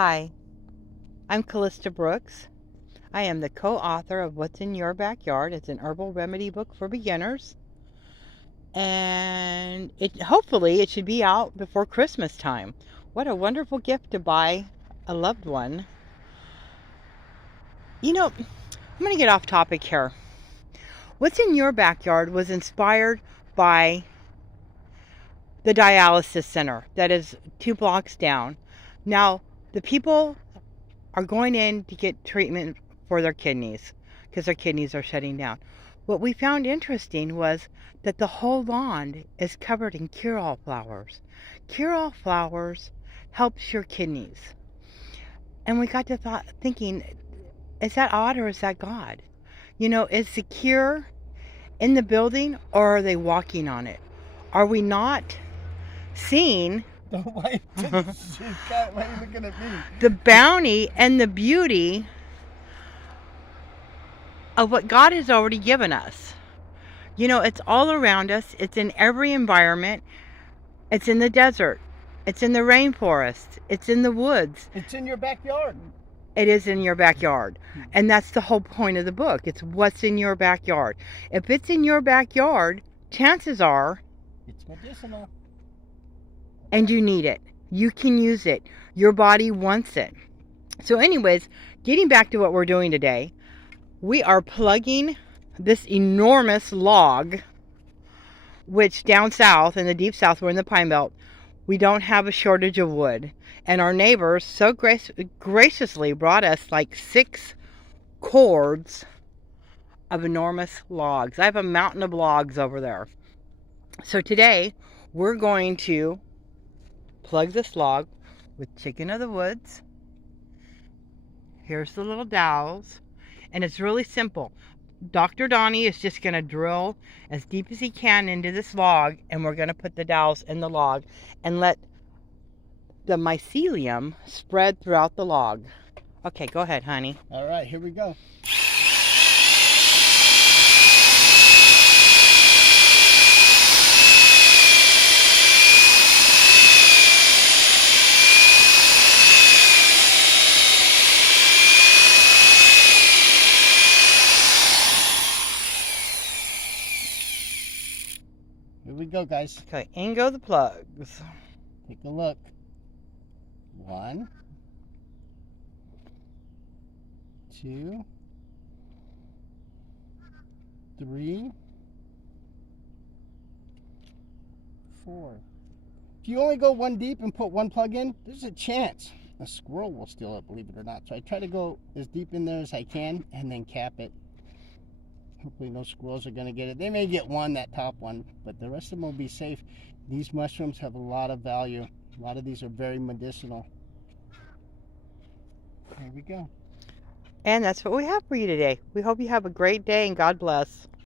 Hi, I'm Callista Brooks. I am the co-author of What's in Your Backyard. It's an herbal remedy book for beginners. And hopefully it should be out before Christmas time. What a wonderful gift to buy a loved one. I'm going to get off topic here. What's in Your Backyard was inspired by the dialysis center that is 2 blocks down. Now, the people are going in to get treatment for their kidneys because their kidneys are shutting down. What we found interesting was that the whole lawn is covered in cure-all flowers. Cure-all flowers helps your kidneys. And we got to thinking, is that odd or is that God? Is the cure in the building or are they walking on it? Are we not seeing Why are you looking at me? the bounty and the beauty of what God has already given us? It's all around us. It's in every environment. It's in the desert. It's in the rainforest. It's in the woods. It's in your backyard. It is in your backyard. And that's the whole point of the book. It's what's in your backyard. If it's in your backyard, chances are it's medicinal. And you need it. You can use it. Your body wants it. So anyways, getting back to what we're doing today, we are plugging this enormous log, which down south, in the deep south, we're in the Pine Belt, we don't have a shortage of wood. And our neighbors so graciously brought us like 6 cords of enormous logs. I have a mountain of logs over there. So today, we're going to plug this log with Chicken of the Woods. Here's the little dowels. And it's really simple. Dr. Donnie is just going to drill as deep as he can into this log, and we're going to put the dowels in the log and let the mycelium spread throughout the log. Okay, go ahead, honey. All right, here we go. Here we go, guys. Okay, in go the plugs. Take a look. 1, 2, 3, 4. If you only go 1 deep and put 1 plug in, there's a chance a squirrel will steal it, believe it or not. So I try to go as deep in there as I can and then cap it. Hopefully no squirrels are going to get it. They may get one, that top one, but the rest of them will be safe. These mushrooms have a lot of value. A lot of these are very medicinal. There we go. And that's what we have for you today. We hope you have a great day and God bless.